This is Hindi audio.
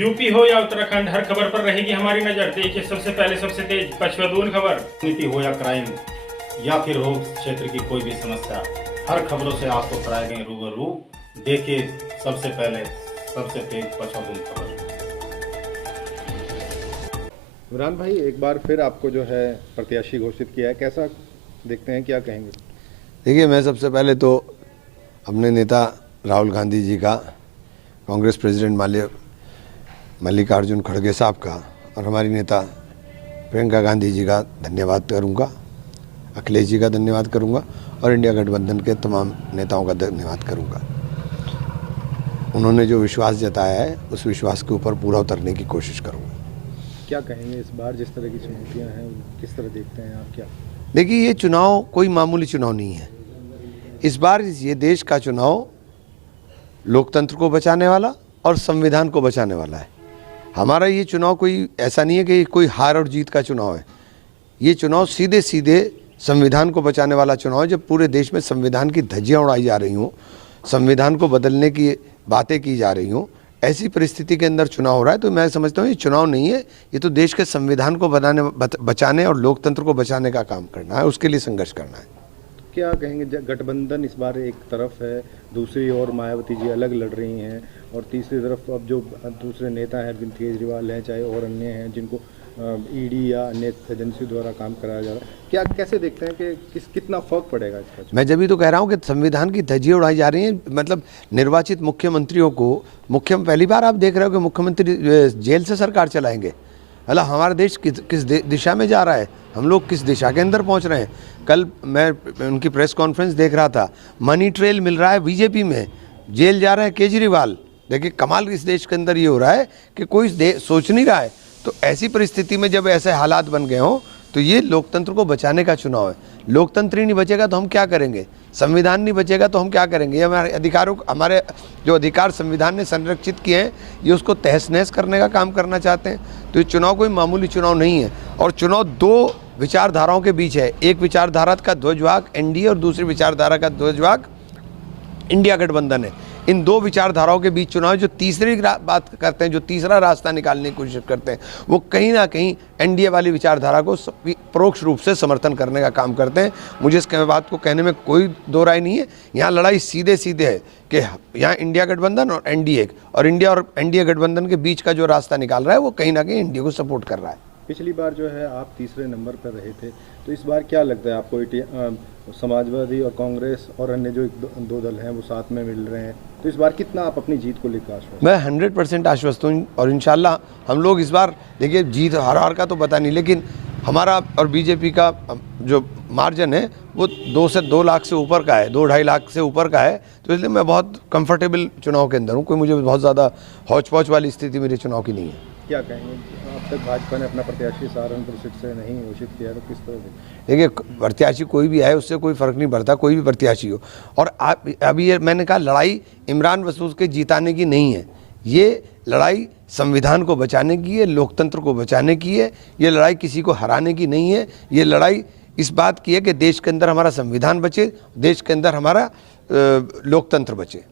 यूपी हो या उत्तराखंड, हर खबर पर रहेगी हमारी नजर। देखिए सबसे पहले सबसे तेज पचपदून खबर। नीति हो या क्राइम या फिर हो क्षेत्र की कोई भी समस्या, हर खबरों से आपको कराएंगे रूबरू। देखिए सबसे पहले सबसे तेज पचपदून खबर। इमरान भाई, एक बार फिर आपको जो है प्रत्याशी घोषित किया है, कैसा देखते हैं, क्या कहेंगे? देखिए, मैं सबसे पहले तो अपने नेता राहुल गांधी जी का, कांग्रेस प्रेसिडेंट मल्लिकार्जुन खड़गे साहब का और हमारी नेता प्रियंका गांधी जी का धन्यवाद करूंगा, अखिलेश जी का धन्यवाद करूंगा और इंडिया गठबंधन के तमाम नेताओं का धन्यवाद करूंगा। उन्होंने जो विश्वास जताया है उस विश्वास के ऊपर पूरा उतरने की कोशिश करूंगा। क्या कहेंगे इस बार जिस तरह की चुनौतियां हैं, किस तरह देखते हैं आप? क्या देखिए, ये चुनाव कोई मामूली चुनाव नहीं है। इस बार ये देश का चुनाव लोकतंत्र को बचाने वाला और संविधान को बचाने वाला है। हमारा ये चुनाव कोई ऐसा नहीं है कि कोई हार और जीत का चुनाव है। ये चुनाव सीधे सीधे संविधान को बचाने वाला चुनाव है। जब पूरे देश में संविधान की धज्जियां उड़ाई जा रही हों, संविधान को बदलने की बातें की जा रही हों, ऐसी परिस्थिति के अंदर चुनाव हो रहा है, तो मैं समझता हूँ ये चुनाव नहीं है, ये तो देश के संविधान को बचाने और लोकतंत्र को बचाने का काम करना है, उसके लिए संघर्ष करना है। क्या कहेंगे, गठबंधन इस बार एक तरफ है, दूसरी ओर मायावती जी अलग लड़ रही हैं, और तीसरी तरफ अब जो दूसरे नेता हैं, अरविंद केजरीवाल हैं, चाहे और अन्य हैं जिनको ईडी या अन्य एजेंसी द्वारा काम कराया जा रहा है, क्या कैसे देखते हैं कि कितना फर्क पड़ेगा इसका? मैं जब भी तो कह रहा हूँ कि संविधान की धज्जियां उड़ाई जा रही हैं। मतलब निर्वाचित मुख्यमंत्रियों को पहली बार आप देख रहे हो कि मुख्यमंत्री जेल से सरकार चलाएंगे। अला हमारा देश किस दिशा में जा रहा है, हम लोग किस दिशा के अंदर पहुंच रहे हैं। कल मैं उनकी प्रेस कॉन्फ्रेंस देख रहा था, मनी ट्रेल मिल रहा है बीजेपी में, जेल जा रहे हैं केजरीवाल। देखिए कमाल इस देश के अंदर ये हो रहा है कि कोई सोच नहीं रहा है। तो ऐसी परिस्थिति में जब ऐसे हालात बन गए हों तो ये लोकतंत्र को बचाने का चुनाव है। लोकतंत्र ही नहीं बचेगा तो हम क्या करेंगे, संविधान नहीं बचेगा तो हम क्या करेंगे। ये हमारे जो अधिकार संविधान ने संरक्षित किए हैं, ये उसको तहस नहस करने का काम करना चाहते हैं। तो ये चुनाव कोई मामूली चुनाव नहीं है। और चुनाव दो विचारधाराओं के बीच है। एक विचारधारा का ध्वजवाहक एनडीए और दूसरी विचारधारा का ध्वजवाहक इंडिया गठबंधन है। इन दो विचारधाराओं के बीच चुनाव, जो तीसरी बात करते हैं, जो तीसरा रास्ता निकालने की कोशिश करते हैं, वो कहीं ना कहीं एनडीए वाली विचारधारा को परोक्ष रूप से समर्थन करने का काम करते हैं। मुझे इस बात को कहने में कोई दो राय नहीं है। यहाँ लड़ाई सीधे सीधे है कि यहाँ इंडिया गठबंधन और एनडीए, और इंडिया और एनडीए गठबंधन के बीच का जो रास्ता निकाल रहा है वो कहीं ना कहीं एनडीए को सपोर्ट कर रहा है। पिछली बार जो है आप तीसरे नंबर पर रहे थे, तो इस बार क्या लगता है आपको? समाजवादी और कांग्रेस और अन्य जो दो दल हैं वो साथ में मिल रहे हैं, तो इस बार कितना आप अपनी जीत को लेकर आश्वस्त? मैं 100% आश्वस्त हूँ और इंशाल्लाह हम लोग इस बार, देखिए जीत हार का तो पता नहीं, लेकिन हमारा और बीजेपी का जो मार्जिन है वो 2 से 2 लाख से ऊपर का है, 2-2.5 लाख से ऊपर का है। तो इसलिए मैं बहुत कंफर्टेबल चुनाव के अंदर हूँ। कोई मुझे बहुत ज़्यादा हौच पौच वाली स्थिति मेरे चुनाव की नहीं है। क्या कहेंगे, अब तक भाजपा ने अपना प्रत्याशी सहारनपुर सीट से नहीं घोषित किया, तो किस तरह से? देखिए, प्रत्याशी कोई भी आए उससे कोई फ़र्क नहीं पड़ता, कोई भी प्रत्याशी हो। और अभी ये मैंने कहा, लड़ाई इमरान मसूद के जिताने की नहीं है, ये लड़ाई संविधान को बचाने की है, लोकतंत्र को बचाने की है। ये लड़ाई किसी को हराने की नहीं है। ये लड़ाई इस बात की है कि देश के अंदर हमारा संविधान बचे, देश के अंदर हमारा लोकतंत्र बचे।